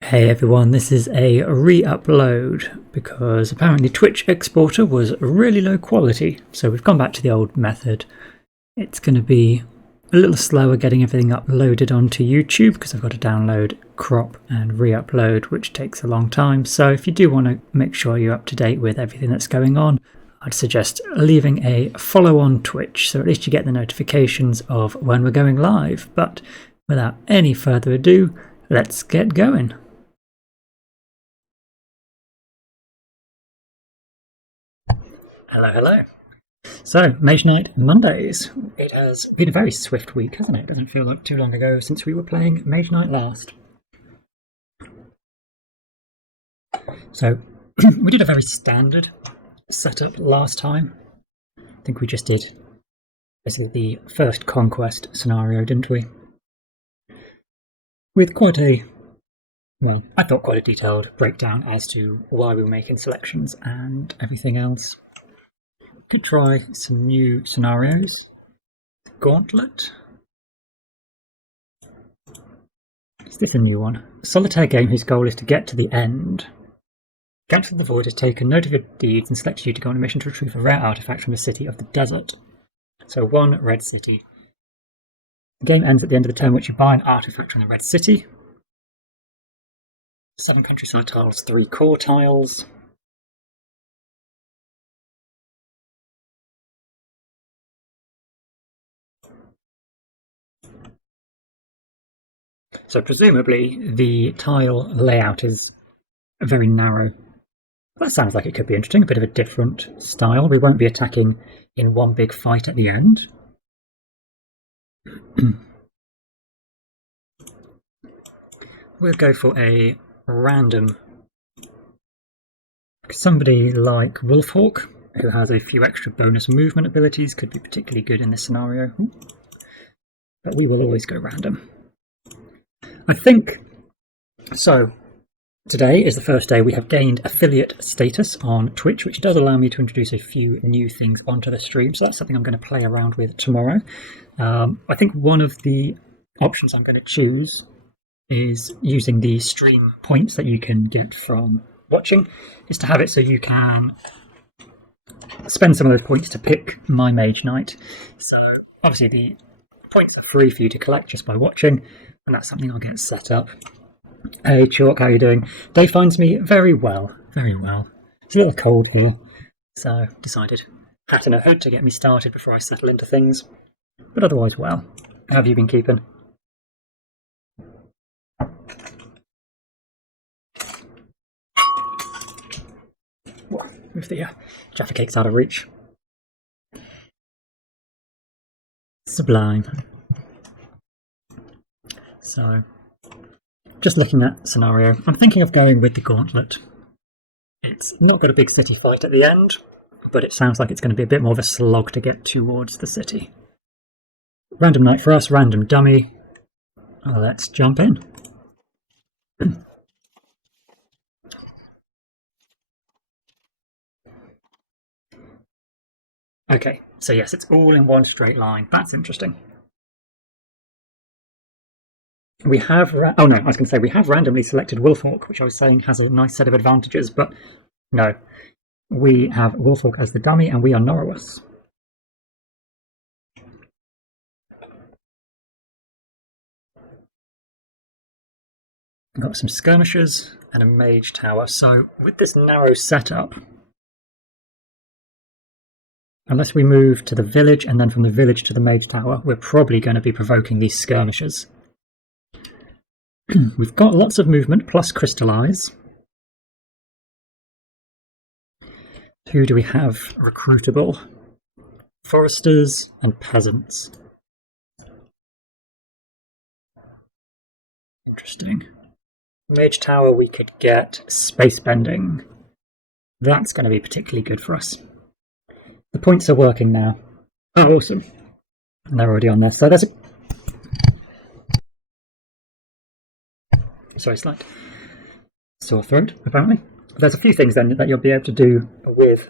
Hey everyone, this is a re-upload because apparently Twitch Exporter was really low quality, so we've gone back to the old method. It's going to be a little slower getting everything uploaded onto YouTube because I've got to download, crop and re-upload, which takes a long time. So if you do want to make sure you're up to date with everything that's going on, I'd suggest leaving a follow on Twitch so at least you get the notifications of when we're going live. But without any further ado, let's get going. Hello, hello. So, Mage Night Mondays. It has been a very swift week, hasn't it? It doesn't feel like too long ago since we were playing Mage Night last. So, we did a very standard setup last time. I think we just did basically the first conquest scenario, didn't we? With quite a, well, I thought quite a detailed breakdown as to why we were making selections and everything else. Could try some new scenarios. Gauntlet. Is this a new one? A solitaire game whose goal is to get to the end. Gauntlet of the Void has taken note of your deeds and selected you to go on a mission to retrieve a rare artifact from the city of the desert. So one red city. The game ends at the end of the turn which you buy an artifact from the red city. 7 countryside tiles, 3 core tiles. So presumably the tile layout is very narrow. That sounds like it could be interesting, a bit of a different style. We won't be attacking in one big fight at the end. We'll go for a random. Somebody like Wolfhawk, who has a few extra bonus movement abilities, could be particularly good in this scenario. But we will always go random. I think, so today is the first day we have gained affiliate status on Twitch, which does allow me to introduce a few new things onto the stream, so that's something I'm going to play around with tomorrow. I think one of the options I'm going to choose is using the stream points that you can get from watching, is to have it so you can spend some of those points to pick my Mage Knight. So obviously the points are free for you to collect just by watching, and that's something I'll get set up. Hey Chalk, how are you doing? Day finds me very well, very well. It's a little cold here, so decided hat in a hood to get me started before I settle into things. But otherwise well. How have you been keeping? Move the Jaffa Cake's out of reach. Sublime. So, just looking at scenario, I'm thinking of going with the Gauntlet. It's not got a big city fight at the end, but it sounds like it's going to be a bit more of a slog to get towards the city. Random night for us, random dummy. Let's jump in. Okay, so yes, it's all in one straight line. That's interesting. We have, oh no, I was going to say we have randomly selected Wolfhawk, which I was saying has a nice set of advantages, but no. We have Wolfhawk as the dummy, and we are Norwis. We've got some skirmishers and a mage tower, so with this narrow setup, unless we move to the village and then from the village to the mage tower, we're probably going to be provoking these skirmishers. We've got lots of movement, plus crystallize. Who do we have recruitable? Foresters and peasants. Interesting. Mage tower, we could get space bending. That's going to be particularly good for us. The points are working now. Oh, awesome. And they're already on there. So there's a... Sorry, slight sore throat, apparently. There's a few things then that you'll be able to do with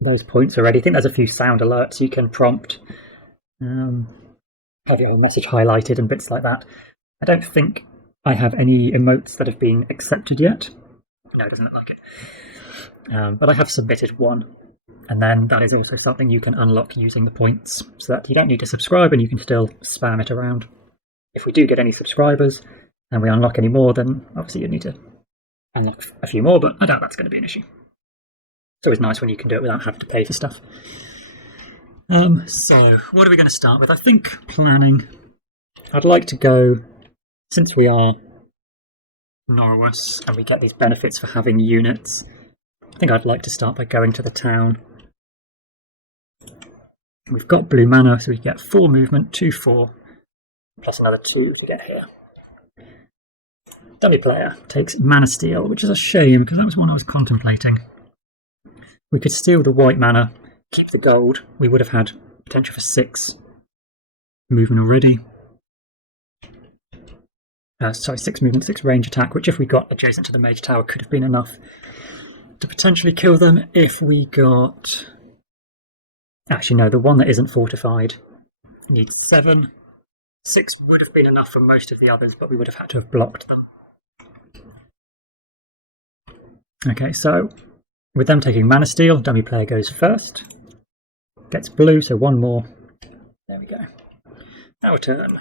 those points already. I think there's a few sound alerts you can prompt. Have your message highlighted and bits like that. I don't think I have any emotes that have been accepted yet. No, it doesn't look like it. But I have submitted one. And then that is also something you can unlock using the points, so that you don't need to subscribe and you can still spam it around. If we do get any subscribers and we unlock any more, then obviously you need to unlock a few more, but I doubt that's going to be an issue. It's always nice when you can do it without having to pay for stuff. So, what are we going to start with? I think planning. I'd like to go, since we are Norwus and we get these benefits for having units, I think I'd like to start by going to the town. We've got blue mana, so we get 4 movement, 2, 4, plus another 2 to get here. Dummy player takes mana steal, which is a shame because that was one I was contemplating. We could steal the white mana, keep the gold. We would have had potential for 6 movement already. 6 movement, 6 range attack, which if we got adjacent to the mage tower could have been enough to potentially kill them if we got... Actually no, the one that isn't fortified needs 7. 6 would have been enough for most of the others, but we would have had to have blocked them. Okay, so with them taking mana steal, dummy player goes first. Gets blue, so 1 more. There we go. Our turn.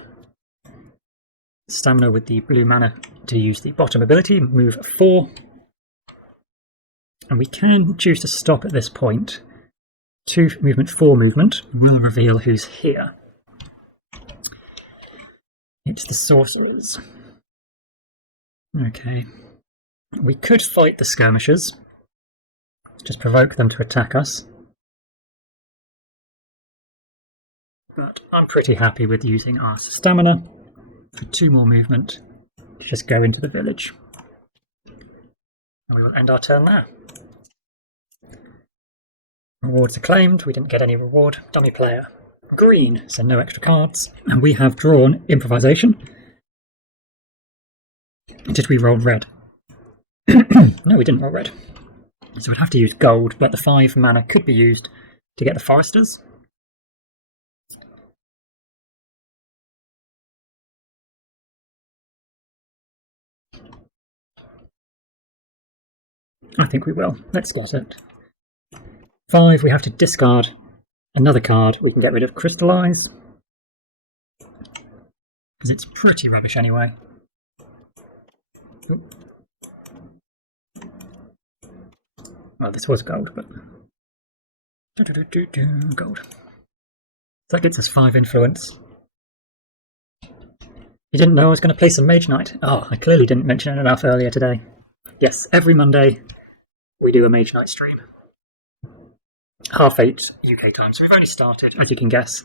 Stamina with the blue mana to use the bottom ability, move 4. And we can choose to stop at this point. 2 movement, 4 movement will reveal who's here. It's the sorcerers. Okay. We could fight the skirmishers. Just provoke them to attack us. But I'm pretty happy with using our stamina for 2 more movement to just go into the village. And we will end our turn there. Rewards are claimed, we didn't get any reward. Dummy player. Green, so no extra cards. And we have drawn improvisation. Did we roll red? No, we didn't roll red. So we'd have to use gold, but the 5 mana could be used to get the foresters. I think we will. Let's get it. 5, we have to discard another card. We can get rid of Crystallize, because it's pretty rubbish anyway. Ooh. Well, this was gold, but... Gold. So that gets us 5 influence. You didn't know I was going to play some Mage Knight? Oh, I clearly didn't mention it enough earlier today. Yes, every Monday we do a Mage Knight stream. 8:30 UK time, so we've only started, as you can guess.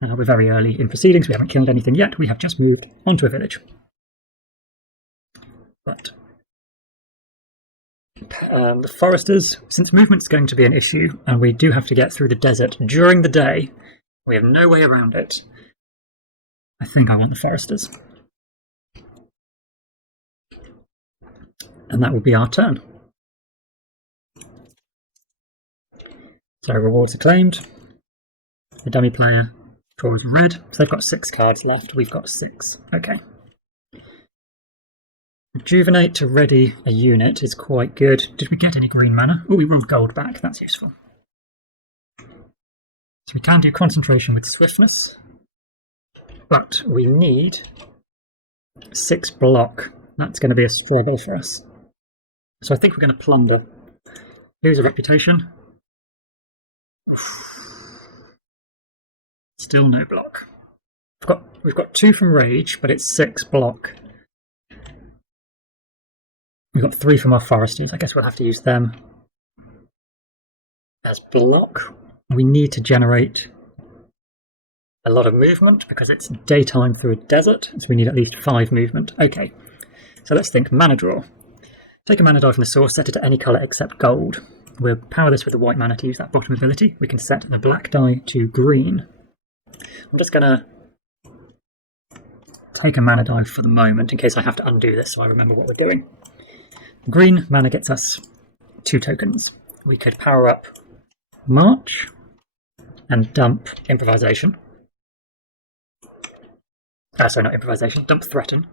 We're very early in proceedings, we haven't killed anything yet, we have just moved onto a village. But the foresters, since movement's going to be an issue, and we do have to get through the desert during the day, we have no way around it. I think I want the foresters. And that will be our turn. So rewards are claimed. The dummy player draws red, so they've got 6 cards left, we've got 6. Okay. Rejuvenate to ready a unit is quite good. Did we get any green mana? Oh, we rolled gold back, that's useful. So we can do concentration with swiftness, but we need 6 block. That's going to be a struggle for us. So I think we're going to plunder. Here's a reputation. Oof. Still no block. We've got 2 from rage, but it's 6 block. We've got 3 from our foresters. I guess we'll have to use them as block. We need to generate a lot of movement because it's daytime through a desert, so we need at least 5 movement. Okay, so let's think mana draw. Take a mana die from the source, set it to any colour except gold. We'll power this with the white mana to use that bottom ability. We can set the black die to green. I'm just going to take a mana die for the moment in case I have to undo this so I remember what we're doing. The green mana gets us 2 tokens. We could power up March and dump Improvisation. Sorry, not Improvisation, dump Threaten.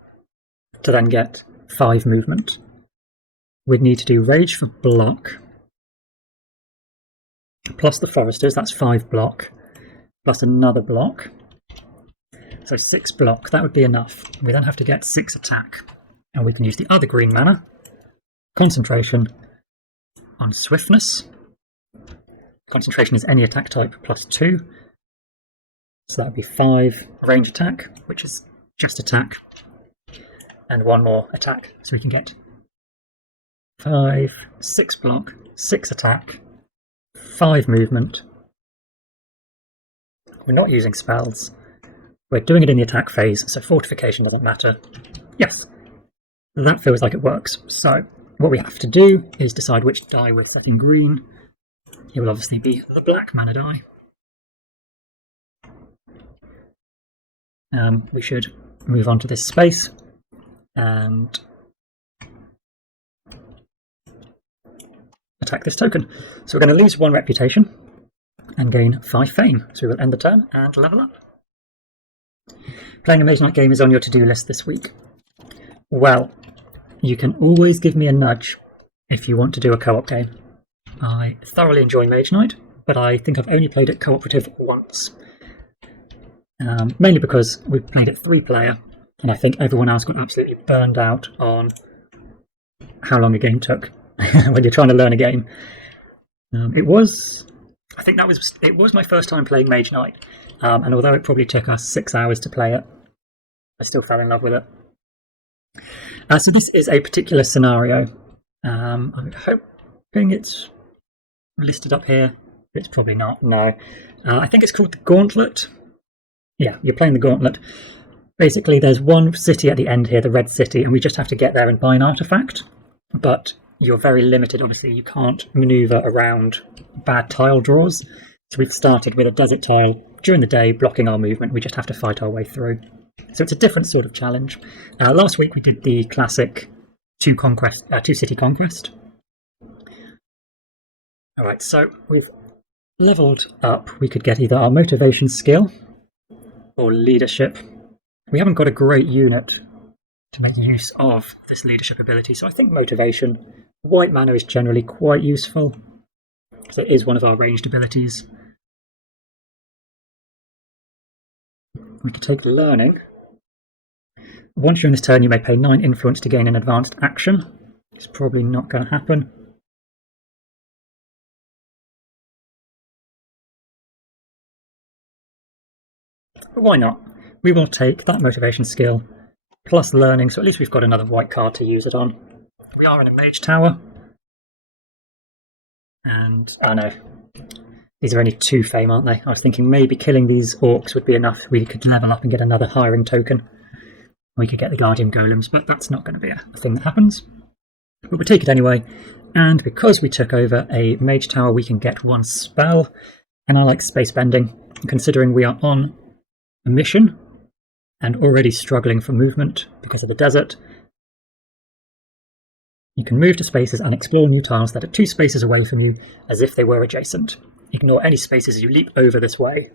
to then get 5 movement, we'd need to do Rage for block, plus the Foresters, that's 5 block, plus another block, so 6 block, that would be enough. We then have to get 6 attack, and we can use the other green mana, concentration, on Swiftness. Concentration is any attack type plus 2, so that would be 5 range attack, which is just attack, and 1 more attack, so we can get 5, 6 block, 6 attack, 5 movement. We're not using spells. We're doing it in the attack phase, so fortification doesn't matter. Yes, that feels like it works. So what we have to do is decide which die we're freaking green. It will obviously be the black mana die. We should move on to this space and attack this token. So we're going to lose 1 reputation and gain 5 fame. So we will end the turn and level up. Playing a Mage Knight game is on your to-do list this week. Well, you can always give me a nudge if you want to do a co-op game. I thoroughly enjoy Mage Knight, but I think I've only played it cooperative once. Mainly because we've played it 3-player, and I think everyone else got absolutely burned out on how long a game took when you're trying to learn a game. It was my first time playing Mage Knight, and although it probably took us 6 hours to play it, I still fell in love with it. So this is a particular scenario. I'm hoping it's listed up here. It's probably not, no. I think it's called the Gauntlet. Yeah, you're playing the Gauntlet. Basically, there's one city at the end here, the Red City, and we just have to get there and buy an artifact. But you're very limited, obviously. You can't maneuver around bad tile draws. So we've started with a desert tile during the day, blocking our movement. We just have to fight our way through. So it's a different sort of challenge. Last week we did the classic 2-city conquest. Alright, so we've leveled up. We could get either our motivation skill or leadership. We haven't got a great unit to make use of this leadership ability, so I think motivation. White mana is generally quite useful, because it is one of our ranged abilities. We could take learning. Once during this turn you may pay 9 influence to gain an advanced action. It's probably not going to happen. But why not? We will take that motivation skill plus learning, so at least we've got another white card to use it on. We are in a mage tower. And, oh no, these are only 2 fame, aren't they? I was thinking maybe killing these orcs would be enough. We could level up and get another hiring token. We could get the guardian golems, but that's not going to be a thing that happens. But we'll take it anyway, and because we took over a mage tower, we can get 1 spell, and I like space bending. Considering we are on a mission and already struggling for movement because of the desert, you can move to spaces and explore new tiles that are 2 spaces away from you as if they were adjacent. Ignore any spaces you leap over this way.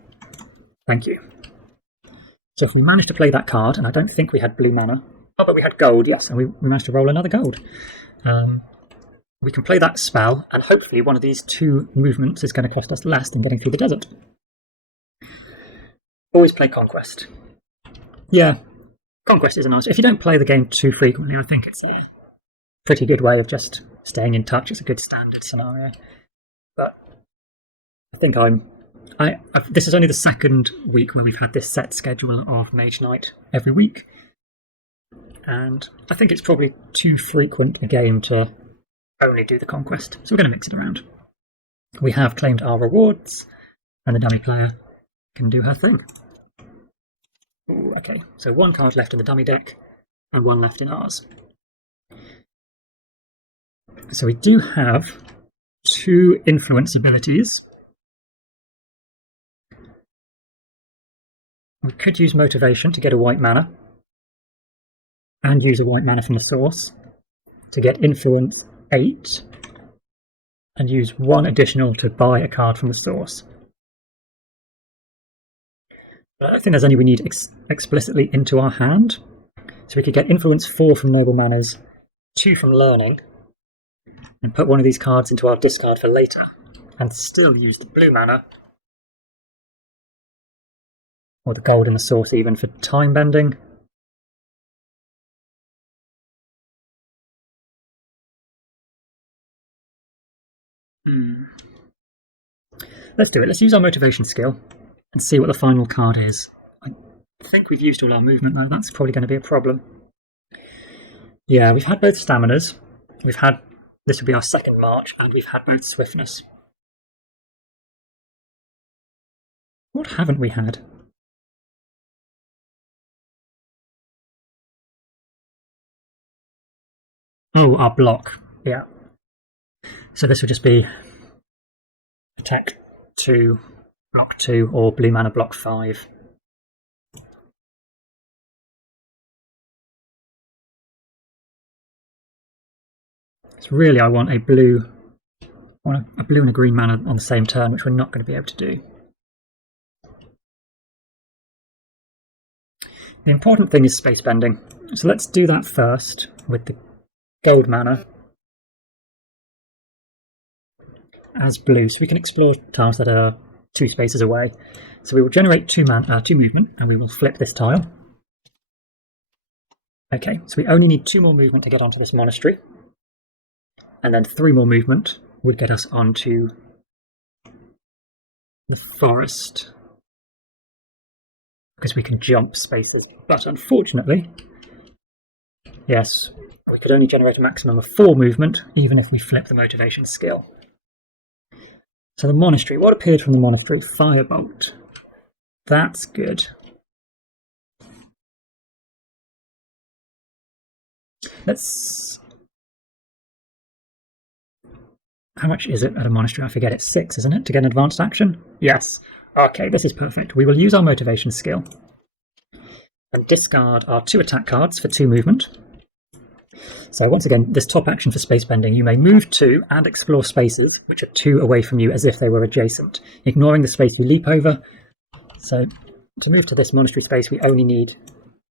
Thank you. So if we manage to play that card, and I don't think we had blue mana, oh, but we had gold, yes, and we managed to roll another gold. We can play that spell, and hopefully one of these 2 movements is going to cost us less than getting through the desert. Always play Conquest. Yeah, Conquest is a nice... If you don't play the game too frequently, I think it's a pretty good way of just staying in touch. It's a good standard scenario. But I think this is only the 2nd week where we've had this set schedule of Mage Knight every week. And I think it's probably too frequent a game to only do the Conquest. So we're going to mix it around. We have claimed our rewards, and the dummy player can do her thing. Ooh, okay, so 1 card left in the dummy deck, and 1 left in ours. So we do have 2 influence abilities. We could use motivation to get a white mana, and use a white mana from the source to get influence 8, and use 1 additional to buy a card from the source. But I don't think there's any we need explicitly into our hand, So we could get Influence 4 from Noble Manners, 2 from Learning, and put one of these cards into our discard for later, and still use the blue mana, or the gold in the source even, for time bending. Let's do it. Let's use our motivation skill and see what the final card is. I think we've used all our movement though. That's probably going to be a problem. Yeah, we've had both staminas. This will be our second march, and we've had both swiftness. What haven't we had? Oh, our block. Yeah. So this will just be attack 2, block 2, or blue mana block 5. So really I want a blue and a green mana on the same turn, which we're not going to be able to do. The important thing is space bending. So let's do that first with the gold mana as blue, so we can explore tiles that are 2 spaces away. So we will generate 2 movement, and we will flip this tile. Okay, so we only need 2 more movement to get onto this monastery, and then 3 more movement would get us onto the forest, because we can jump spaces. But unfortunately, yes, we could only generate a maximum of 4 movement, even if we flip the motivation skill. So the monastery, what appeared from the monastery? Firebolt. That's good. How much is it at a monastery? I forget, it's 6, isn't it, to get an advanced action? Yes. Okay, this is perfect. We will use our motivation skill and discard our 2 attack cards for 2 movement. So once again, this top action for space bending, you may move 2 and explore spaces which are 2 away from you as if they were adjacent, ignoring the space you leap over. So to move to this monastery space, we only need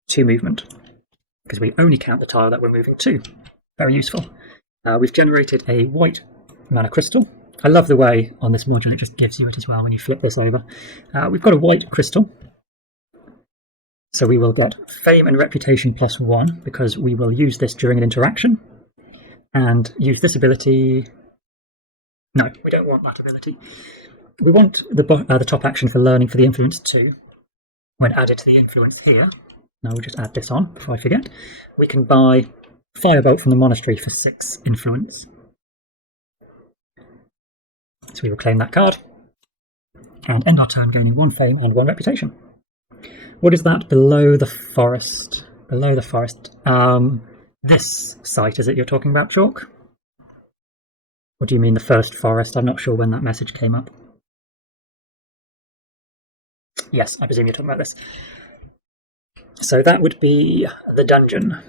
2 movement, because we only count the tile that we're moving to. Very useful. We've generated a white mana crystal. I love the way on this module it just gives you it as well when you flip this over. We've got a white crystal. So we will get Fame and Reputation +1, because we will use this during an interaction. And use this ability... No, we don't want that ability. We want the top action for learning for the Influence 2. When added to the Influence here, now we'll just add this on before I forget, we can buy Firebolt from the Monastery for 6 Influence. So we will claim that card, and end our turn gaining 1 Fame and 1 Reputation. What is that below the forest? Below the forest. This site, is it you're talking about, Chalk? Or do you mean the first forest? I'm not sure when that message came up. Yes, I presume you're talking about this. So that would be the dungeon.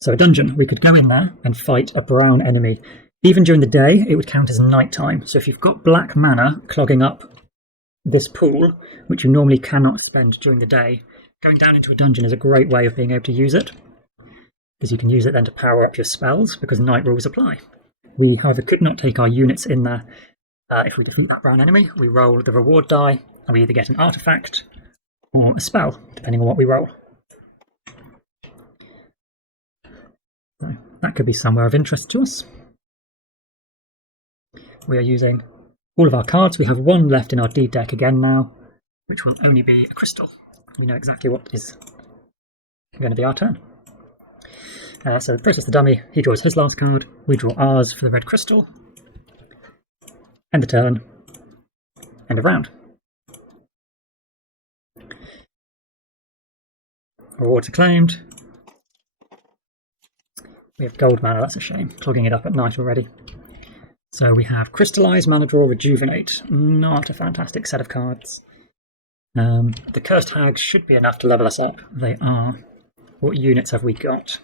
So a dungeon, we could go in there and fight a brown enemy. Even during the day, it would count as nighttime. So if you've got black mana clogging up this pool, which you normally cannot spend during the day, going down into a dungeon is a great way of being able to use it, because you can use it then to power up your spells, because night rules apply. We, however, could not take our units in there. If we defeat that brown enemy, we roll the reward die, and we either get an artifact or a spell, depending on what we roll. So that could be somewhere of interest to us. We are using all of our cards. We have 1 left in our deed deck again now, which will only be a crystal. We know exactly what is going to be our turn. So process the dummy, he draws his last card, we draw ours for the red crystal. End the turn. End of round. Rewards are claimed. We have gold mana, that's a shame, clogging it up at night already. So we have Crystallize, Mana Draw, Rejuvenate. Not a fantastic set of cards. The Cursed Hags should be enough to level us up. They are. What units have we got?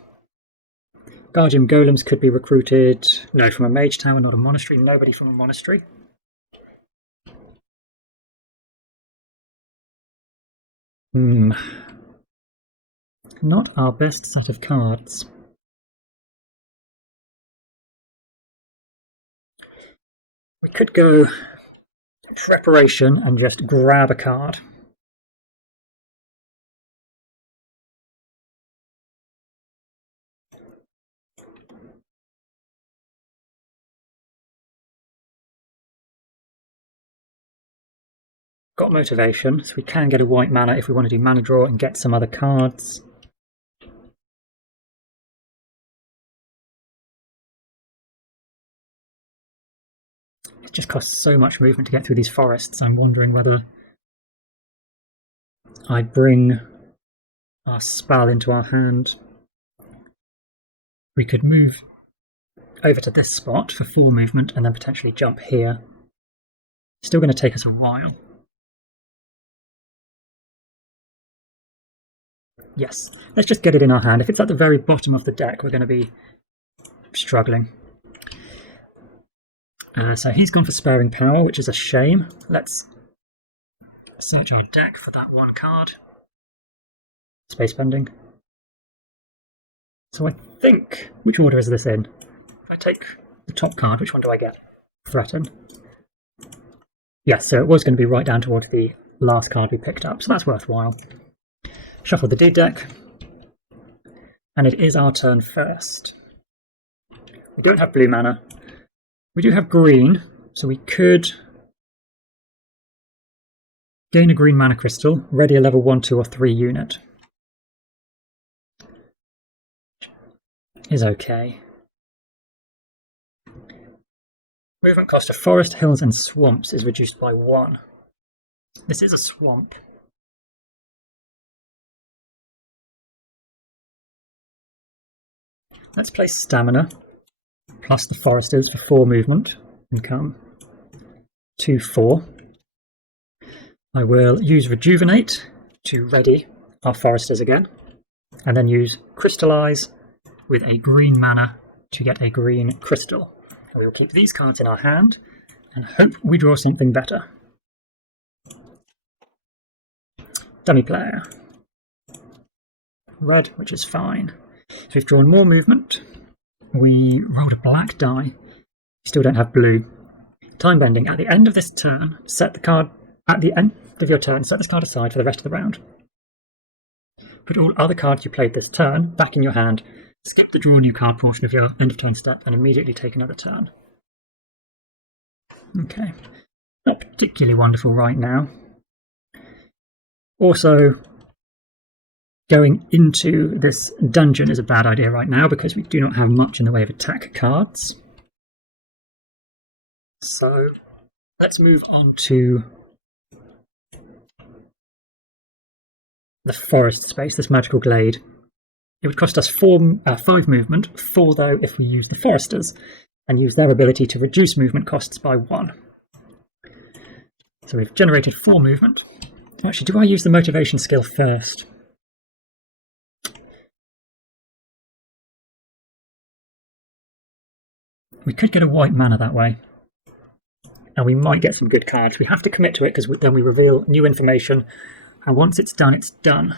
Guardian Golems could be recruited. No, from a Mage Tower, not a Monastery. Nobody from a Monastery. Not our best set of cards. We could go preparation and just grab a card. Got motivation, so we can get a white mana if we want to do mana draw and get some other cards. It just costs so much movement to get through these forests. I'm wondering whether I bring our spell into our hand. We could move over to this spot for 4 movement and then potentially jump here. Still going to take us a while. Yes, let's just get it in our hand. If it's at the very bottom of the deck, we're going to be struggling. So he's gone for Sparing Power, which is a shame. Let's search our deck for that one card. Space bending. So I think, which order is this in? If I take the top card, which one do I get? Threaten. Yes, so it was going to be right down towards the last card we picked up, so that's worthwhile. Shuffle the deed deck, and it is our turn first. We don't have blue mana. We do have green, so we could gain a green mana crystal, ready a level 1, 2 or 3 unit. Is okay. Movement cost of forest, hills and swamps is reduced by 1. This is a swamp. Let's play Stamina, plus the Foresters for 4 movement, and come 2/4. I will use Rejuvenate to ready our Foresters again, and then use Crystallize with a green mana to get a green crystal. And we will keep these cards in our hand, and hope we draw something better. Dummy player. Red, which is fine. So we've drawn more movement. We rolled a black die. Still don't have blue. Time bending. At the end of this turn, set the card at the end of your turn, set this card aside for the rest of the round. Put all other cards you played this turn back in your hand. Skip the draw new card portion of your end of turn step and immediately take another turn. Okay. Not particularly wonderful right now. Also, going into this dungeon is a bad idea right now because we do not have much in the way of attack cards. So let's move on to the forest space, this magical glade. It would cost us 5 movement, 4 though if we use the foresters and use their ability to reduce movement costs by 1. So we've generated 4 movement. Actually, do I use the motivation skill first? We could get a white mana that way. And we might get some good cards. We have to commit to it because then we reveal new information. And once it's done, it's done.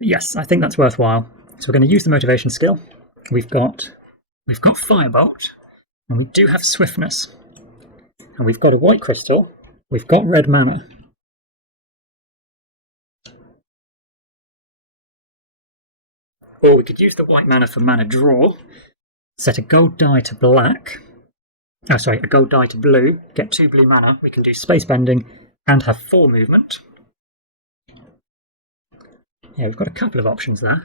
Yes, I think that's worthwhile. So we're going to use the motivation skill. We've got Firebolt, and we do have Swiftness. And we've got a white crystal. We've got red mana. Or we could use the white mana for mana draw. Set a gold die to black. A gold die to blue. Get 2 blue mana. We can do space bending and have 4 movement. Yeah, we've got a couple of options there.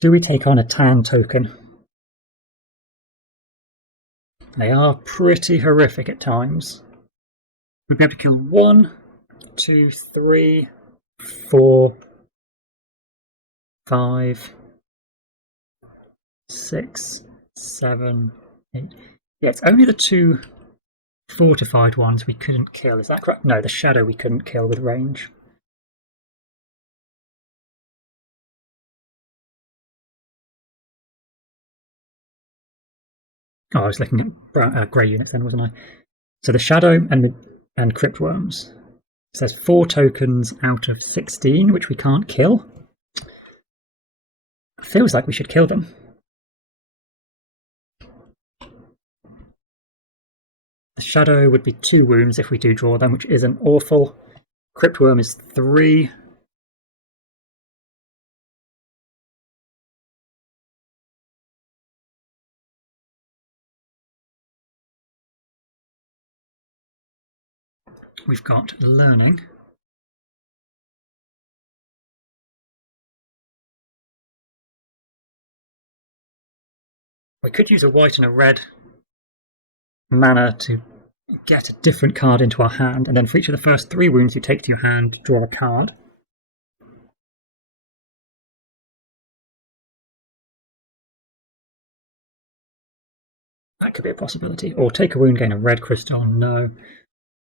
Do we take on a tan token? They are pretty horrific at times. We'd be able to kill 1, 2, 3, 4, 5, 6, 7, 8. Yeah, it's only the 2 fortified ones we couldn't kill. Is that correct? No, the shadow we couldn't kill with range. Oh, I was looking at grey units then, wasn't I? So the Shadow and Crypt Worms. It says 4 tokens out of 16, which we can't kill. It feels like we should kill them. The Shadow would be 2 wounds if we do draw them, which isn't awful. Crypt Worm is 3. We've got Learning. We could use a white and a red mana to get a different card into our hand, and then for each of the first 3 wounds you take to your hand, draw a card. That could be a possibility. Or take a wound, gain a red crystal, no.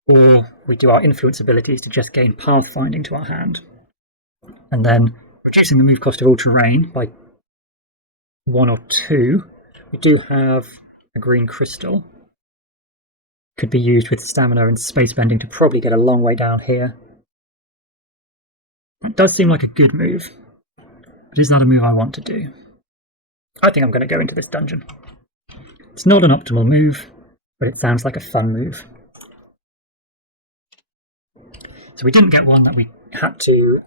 Or we do our influence abilities to just gain pathfinding to our hand. And then reducing the move cost of all terrain by 1 or 2. We do have a green crystal. Could be used with stamina and space bending to probably get a long way down here. It does seem like a good move, but is that a move I want to do? I think I'm going to go into this dungeon. It's not an optimal move, but it sounds like a fun move. So we didn't get one that we had to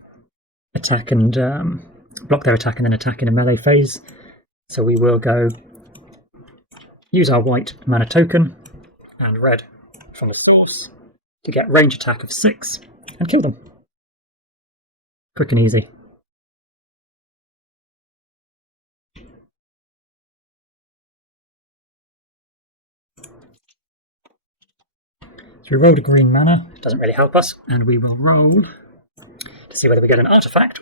attack and block their attack and then attack in a melee phase. So we will go use our white mana token and red from the source to get range attack of 6 and kill them. Quick and easy. So we rolled a green mana, it doesn't really help us, and we will roll to see whether we get an artifact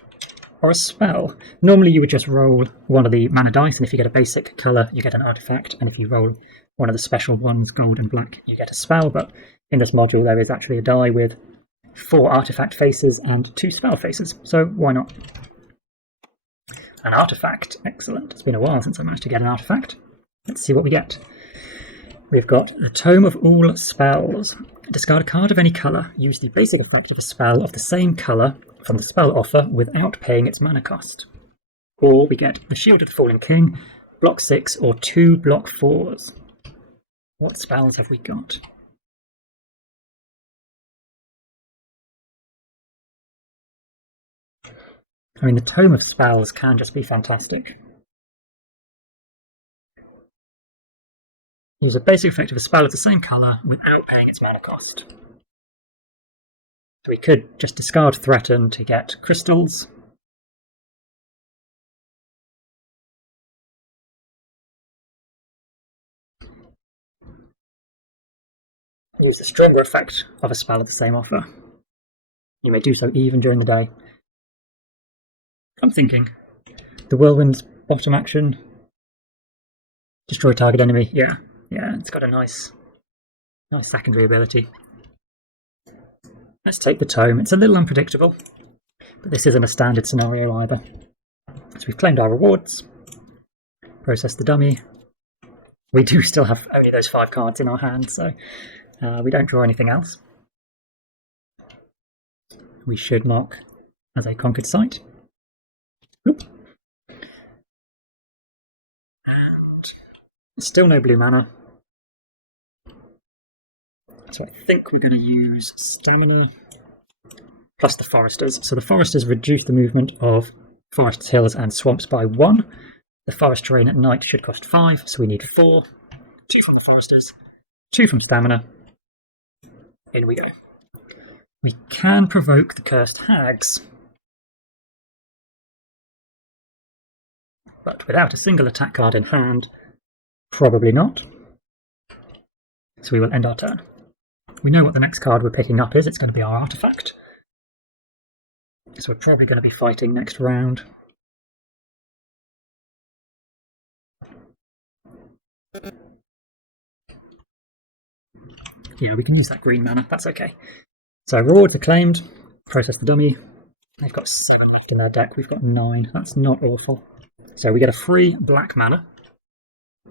or a spell. Normally you would just roll one of the mana dice, and if you get a basic colour you get an artifact, and if you roll one of the special ones, gold and black, you get a spell, but in this module there is actually a die with 4 artifact faces and 2 spell faces, so why not? An artifact, excellent. It's been a while since I managed to get an artifact. Let's see what we get. We've got the Tome of All Spells. Discard a card of any colour. Use the basic effect of a spell of the same colour from the spell offer without paying its mana cost. Or we get the Shield of the Fallen King, block 6 or 2 block 4s. What spells have we got? I mean, the Tome of Spells can just be fantastic. Use a basic effect of a spell of the same colour without paying its mana cost. So we could just discard Threaten to get crystals. Use the stronger effect of a spell of the same offer. You may do so even during the day. I'm thinking the Whirlwind's bottom action. Destroy target enemy. Yeah, it's got a nice secondary ability. Let's take the Tome. It's a little unpredictable, but this isn't a standard scenario either. So we've claimed our rewards, processed the dummy. We do still have only those 5 cards in our hand, so we don't draw anything else. We should mark as a conquered site. Oop. And still no blue mana. So I think we're going to use stamina plus the foresters. So the foresters reduce the movement of forests, hills and swamps by 1. The forest terrain at night should cost 5, so we need 4. 2 from the foresters, 2 from stamina. In we go. We can provoke the cursed hags, but without a single attack card in hand, probably not. So we will end our turn. We know what the next card we're picking up is. It's going to be our artifact. So we're probably going to be fighting next round. Yeah, we can use that green mana. That's okay. So rewards are claimed. Process the dummy. They've got 7 left in their deck. We've got 9. That's not awful. So we get a free black mana.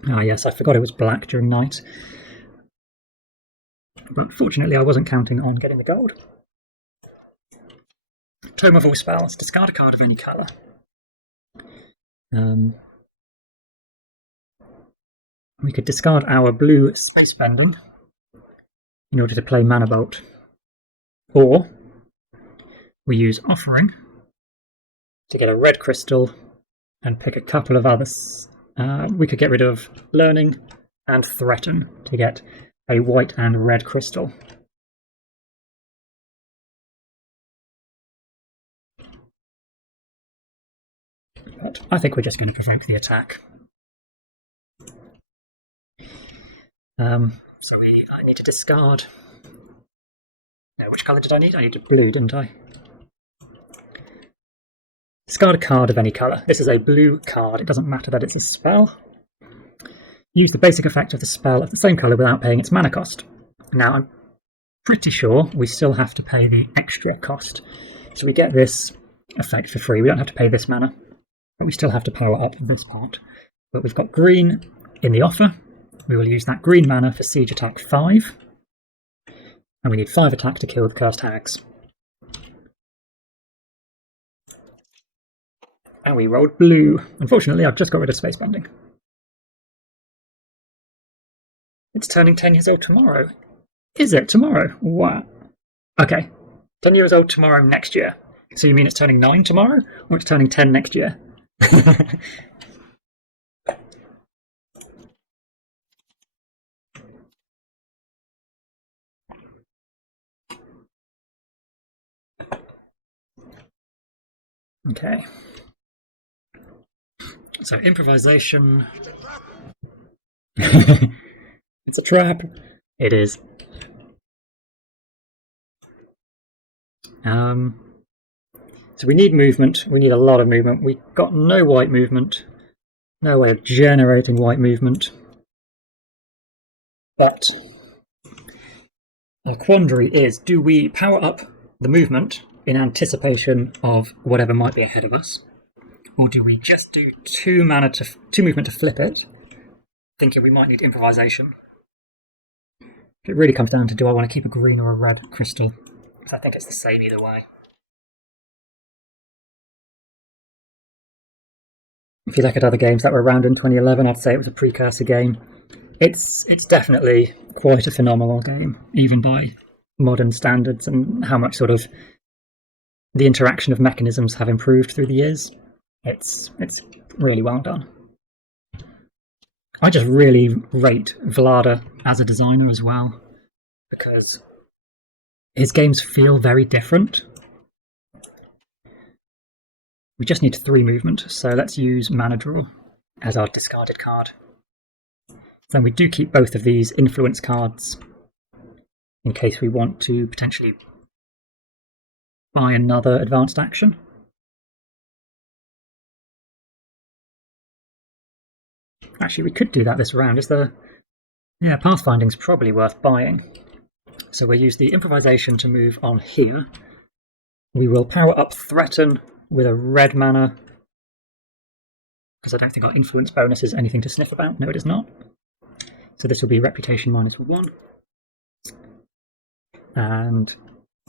Ah yes, I forgot it was black during night. But fortunately I wasn't counting on getting the gold. Tome of all spells. Discard a card of any colour. We could discard our blue space bending in order to play Mana Bolt. Or we use Offering to get a red crystal and pick a couple of others. We could get rid of Learning and Threaten to get a white and red crystal. But I think we're just going to provoke the attack. So I need to discard. No, which colour did I need? I needed blue, didn't I? Discard a card of any colour. This is a blue card. It doesn't matter that it's a spell. Use the basic effect of the spell of the same colour without paying its mana cost. Now, I'm pretty sure we still have to pay the extra cost. So we get this effect for free. We don't have to pay this mana, but we still have to power up this part. But we've got green in the offer. We will use that green mana for Siege Attack 5. And we need 5 attack to kill the Cursed Hags. And we rolled blue. Unfortunately, I've just got rid of space bending. It's turning 10 years old tomorrow. Is it tomorrow? Wow. Okay. 10 years old tomorrow next year. So you mean it's turning 9 tomorrow? Or it's turning 10 next year? Okay. So improvisation. It's a trap. It is. So we need movement. We need a lot of movement. We've got no white movement. No way of generating white movement. But our quandary is, do we power up the movement in anticipation of whatever might be ahead of us? Or do we just do 2 movement to flip it, thinking we might need improvisation? It really comes down to, do I want to keep a green or a red crystal? Because I think it's the same either way. If you look at other games that were around in 2011, I'd say it was a precursor game. It's definitely quite a phenomenal game, even by modern standards, and how much sort of the interaction of mechanisms have improved through the years. It's really well done. I just really rate Vlada as a designer as well, because his games feel very different. We just need 3 movement, so let's use Mana Draw as our discarded card. Then we do keep both of these influence cards in case we want to potentially buy another advanced action. Actually, we could do that this round. Yeah, Pathfinding's probably worth buying. So we'll use the improvisation to move on here. We will power up Threaten with a red mana, because I don't think our influence bonus is anything to sniff about. No, it is not. So this will be Reputation -1. And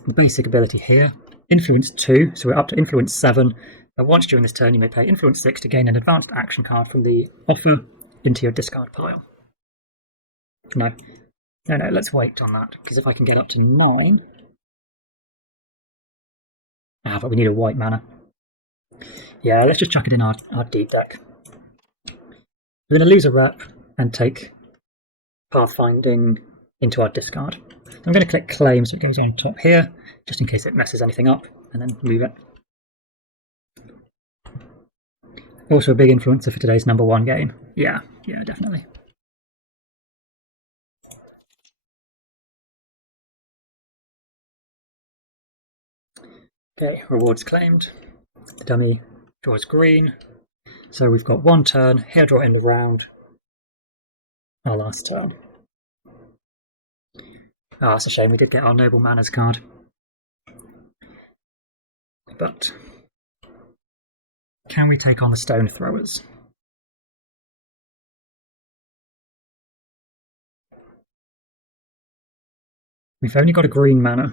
the basic ability here, Influence 2, so we're up to Influence 7. Once during this turn you may pay Influence 6 to gain an advanced action card from the offer into your discard pile. No, let's wait on that, because if I can get up to 9... but we need a white mana. Yeah, let's just chuck it in our deep deck. We're going to lose a rep and take Pathfinding into our discard. I'm going to click Claim so it goes on top here, just in case it messes anything up, and then move it. Also a big influencer for today's number 1 game. Yeah, definitely. Okay, rewards claimed. The dummy draws green. So we've got 1 turn, hair draw in the round. Our last turn. That's a shame, we did get our Noble Manners card. But can we take on the Stone Throwers? We've only got a green mana.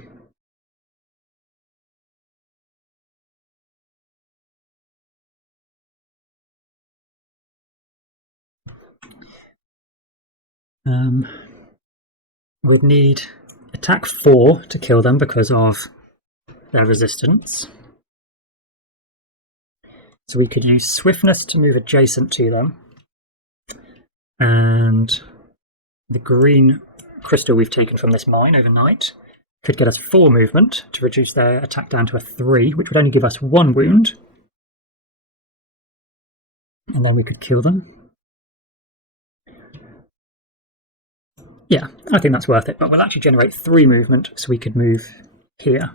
We'd need attack 4 to kill them because of their resistance. So we could use swiftness to move adjacent to them. And the green crystal we've taken from this mine overnight could get us 4 movement to reduce their attack down to a 3, which would only give us 1 wound. And then we could kill them. Yeah, I think that's worth it, but we'll actually generate 3 movement so we could move here.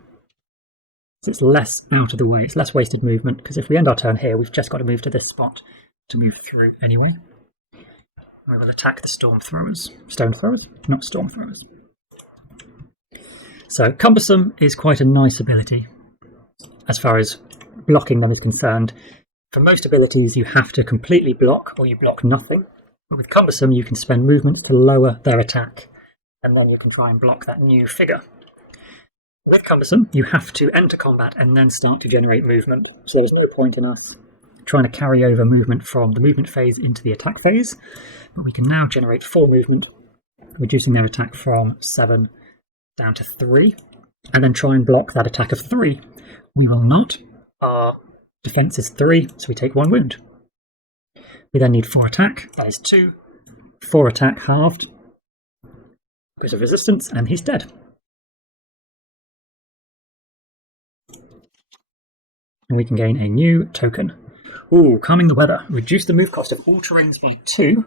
So it's less out of the way, it's less wasted movement, because if we end our turn here, we've just got to move to this spot to move through anyway. We will attack the storm throwers. Stone throwers, not storm throwers. So Cumbersome is quite a nice ability as far as blocking them is concerned. For most abilities you have to completely block or you block nothing. But with Cumbersome you can spend movement to lower their attack and then you can try and block that new figure. With Cumbersome you have to enter combat and then start to generate movement. So there's no point in us trying to carry over movement from the movement phase into the attack phase. But we can now generate 4 movement, reducing their attack from 7 down to 3, and then try and block that attack of 3. We will not. Our defense is 3, so we take 1 wound. We then need 4 attack, that is 2. 4 attack halved because of resistance, and he's dead. And we can gain a new token. Ooh, Calming the Weather. Reduce the move cost of all terrains by 2,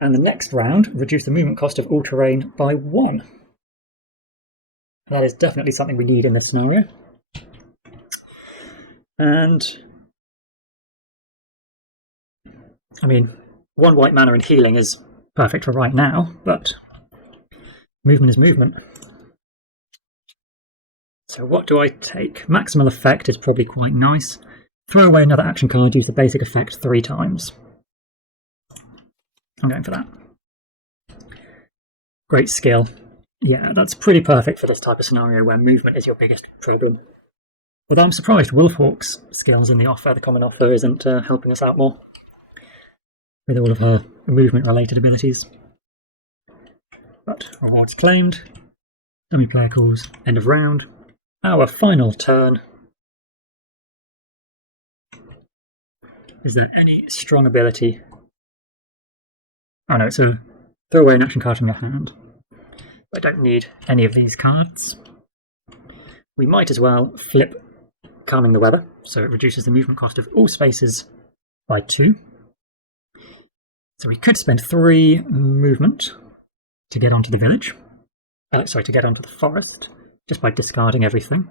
and the next round, reduce the movement cost of all terrain by 1. That is definitely something we need in this scenario. And I mean, 1 white mana and healing is perfect for right now, but movement is movement. So what do I take? Maximal effect is probably quite nice. Throw away another action card, use the basic effect 3 times. I'm going for that. Great skill. Yeah, that's pretty perfect for this type of scenario where movement is your biggest problem. Although I'm surprised Wolfhawk's skills in the offer, the common offer, isn't helping us out more with all of her movement-related abilities. But rewards claimed. Dummy player calls. End of round. Our final turn. Is there any strong ability? Oh no, it's a throw away an action card from your hand. I don't need any of these cards. We might as well flip Calming the Weather, so it reduces the movement cost of all spaces by 2. So we could spend 3 movement to get onto the village. To get onto the forest, just by discarding everything.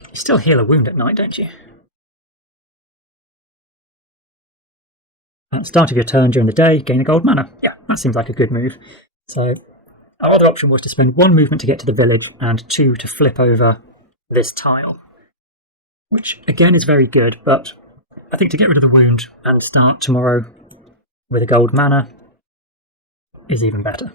You still heal a wound at night, don't you? At the start of your turn during the day, gain a gold mana. Yeah, that seems like a good move. So our other option was to spend 1 movement to get to the village and 2 to flip over this tile. Which again is very good, but I think to get rid of the wound and start tomorrow with a gold mana is even better.